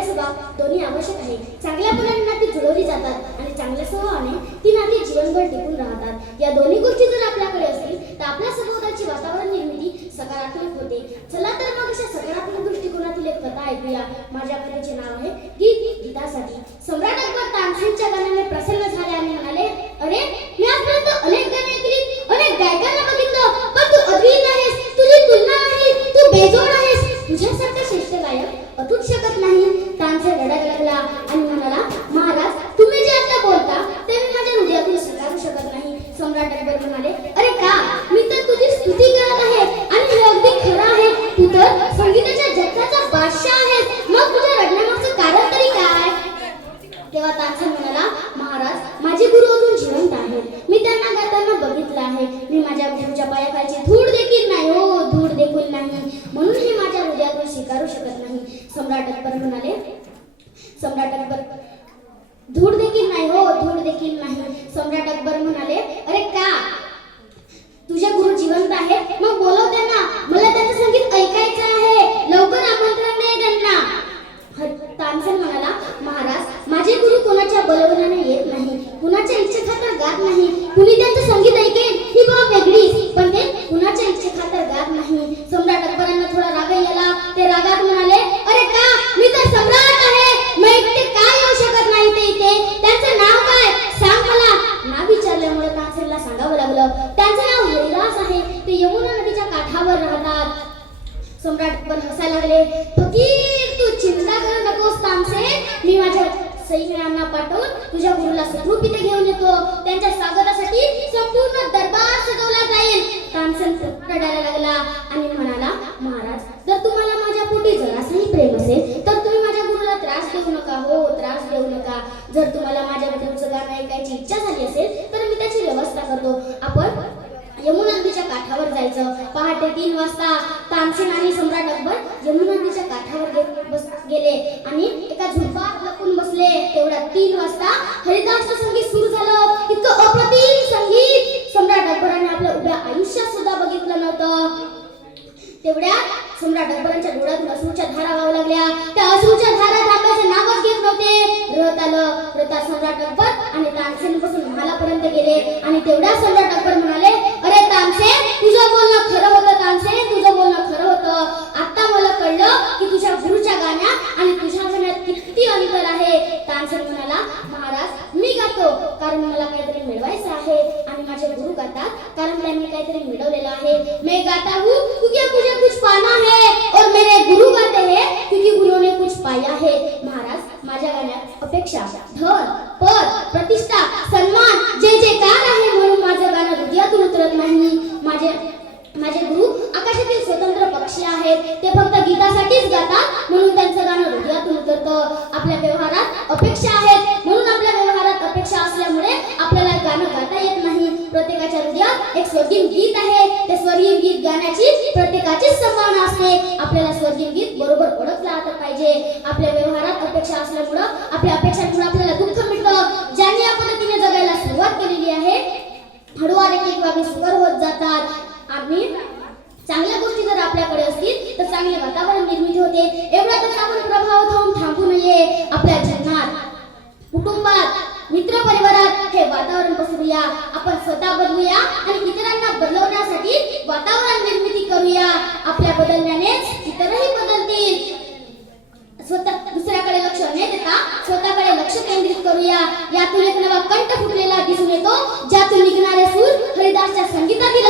चांगले स्वभाव दोन्ही आवश्यक आहे. चांगल्या मुलांनी नाती जुळवली जातात आणि चांगल्या स्वभावाने ती नाती जीवनभर टिकून राहतात. या दोन्ही गोष्टी जर आपल्याकडे असतील तर आपल्या सभोवतालची वातावरण निर्मिती सकारात्मक होते. चला तर मग अशा सकारात्मक दृष्टिकोनातील एक कथा ऐकूया. माझ्या कथेचे नाव आहे गीतासाठी. सम्राट अकबर तानसेनच्या गाण्याने प्रसन्न झाले आणि म्हणाले, अरे मी आजपर्यंत अनेक गाणी ऐकली, अनेक गायकांना बघितलं, पण तू अद्वितीय आहेस, तुझी तुलना नाही, तू बेजोड आहेस. तुझ्यासारखा श्रेष्ठ गायक अतूट शकत नाही. तानसेन रडायला लागला आणि म्हणाला, महाराज तुम्ही जे आता बोलता ते मी माझ्या हृदयातून स्वीकारू शकत नाही. सम्राट अकबर म्हणाले, अरे का, मी तर तुझी स्तुती करत आहे आणि हे अगदी खरं आहे. तू तर संगीताच्या जगताचा बादशाह आहेस, मग तुझ्या रडण्यामागचं कारण तरी काय? तेव्हा तानसेन म्हणाला, महाराज माझे गुरु अजून जिवंत आहेत, मी त्यांना गाताना बघितलं आहे. मी माझ्या गुरुच्या पायाखालची धूळ देखील नाही, हो धूळ देखील नाही, म्हणून हे माझ्या हृदयातून स्वीकारू शकत नाही. सम्राट अकबर म्हणाले, धूळ देखील नाही, हो धूळ देखील नाही. सम्राट अकबर म्हणाले, अरे का, तुझे गुरु जिवंत आहेत, मग बोलव त्यांना, मला त्यांचं संगीत ऐकायचं आहे, लवकर आमंत्रण दे त्यांना. तानसेन म्हणाला, महाराज माझे गुरु कोणाच्या बलवण्याने येत नाही, कुणाच्या इच्छेखातर गात नाही. कुणी त्यांचं संगीत ऐकेल ही बाब वेगळीच, पण ते कुणाच्या इच्छेखातर गात नाही. सम्राट अकबरांना थोडा राग आला. ते रागात म्हणाले, अरे का, मी तर सम्राट आहे, मग एकटे काय येऊ शकत नाही ते इथे, त्यांचं नाव काय सांग मला. नाव विचारल्यामुळे तानसेनला सांगावं लागलं. त्यांचं नाव हरिदास आहे, ते यमुना नदीच्या काठावर राहतात. सम्राट अकबर हसायला लागले, फकीर तू चिंता करू नकोस तानसेन, मी माझ्या सैन्यांना पाठवून तुझ्या गुरुला सुखरूप इथे घेऊन येतो. त्यांच्या स्वागतासाठी संपूर्ण दरबार सजवला जाईल. तानसेन रडायला लागला आणि म्हणाला, महाराज जर तुम्हाला माझ्या पोटी जरासही प्रेम असेल तर तुम्ही माझ्या गुरुला त्रास देऊ नका, हो त्रास देऊ नका. जर तुम्हाला माझ्या गुरुचं गाणं ऐकायची इच्छा झाली असेल तर मी त्याची व्यवस्था करतो. आपण यमुना नदीच्या काठावर जायचं. पहाटे 3 वाजता तानसेन आणि सम्राट अकबर यमुना नदीच्या काठावर गेले आणि एका झुडपात लपून बसले. तेवढ्या 3 वाजता हरिदासचं संगीत सुरू झालं. इतकं अप्रतिम संगीत सम्राट अकबराने आपल्या उभ्या आयुष्यात सुद्धा बघितलं नव्हतं. तेवढ्यात सम्राट अकबरांच्या डोळ्यातून अश्रूच्या धारा वाहू लागल्या. त्या अश्रूच्या धारा थांबायचे नावच घेत नव्हते. रथात सम्राट अकबर आणि तानसेन पासून महालापर्यंत गेले आणि तेवढ्या सम्राट अकबर म्हणाले, अरे तानसेन तुझं बोलणं खरं होतं, तानसेन तुझं बोलणं खरं होतं. आता मला कळलं की तुझ्या गुरुच्या गाण्यात आणि तुझ्या गाण्यात किती अंतर आहे. तानसेन म्हणाला, महाराज मी गातो कारण मला काहीतरी मिळवायचं आहे आणि माझे गुरु गातात कारण त्यांनी काहीतरी मिळवलेलं आहे. मैं गाता हूँ क्योंकि मुझे कुछ पाना है और मेरे गुरु गाते हैं क्योंकि उन्होंने कुछ पाया है. महाराज माझ्या गाण्यात अपेक्षा, धन, पद, प्रतिष्ठा, सन्मान जे कार आहे म्हणून माझं गाणं हृदयातून उतरत नाही. माझे गुरु आकाशातील स्वतंत्र पक्षी आहेत, ते फक्त गीतासाठीच गातात म्हणून त्यांचं गाणं हृदयातून उतरतं. आपल्या व्यवहारात अपेक्षा आहेत म्हणून आपल्या व्यवहारात अपेक्षा असल्यामुळे आपल्याला गाणं गाता येत नाही. प्रत्येकाच्या हृदयात एक स्वर्गीय गीत आहे. ते स्वर्गीय गीत गाण्याची प्रत्येकाचीच संभावना असते. आपल्याला स्वर्गीय गीत बरोबर ओळखलं आता पाहिजे. आपल्या व्यवहारात अपेक्षा असल्यामुळे आपल्या अपेक्षांमुळे आपल्याला दुःख मिळतं. ज्यांनी या पद्धतीने जगायला सुरुवात केलेली आहे हळूवार एक बाबी सुकर होत जातात. आम्ही चांगल्या गोष्टी जर आपल्याकडे असतील तर चांगले वातावरण निर्मिती होते. एवढ्यातच आपण प्रभाव होऊन थांबू नये. आपल्या जीवनात, कुटुंबात, मित्र परिवारात हे वातावरण पसरूया. आपण स्वतः बदलूया आणि इतरांना बदलवण्यासाठी वातावरण निर्मिती करूया. आपल्या बदलण्यानेच इतरही बदलतील. दुसऱ्याकडे लक्ष न देता स्वतःकडे लक्ष केंद्रित करूया. यातून एक नवा कंठ फुटलेला दिसून येतो, ज्यातून निघणारे सूर हरिदासच्या संगीतातील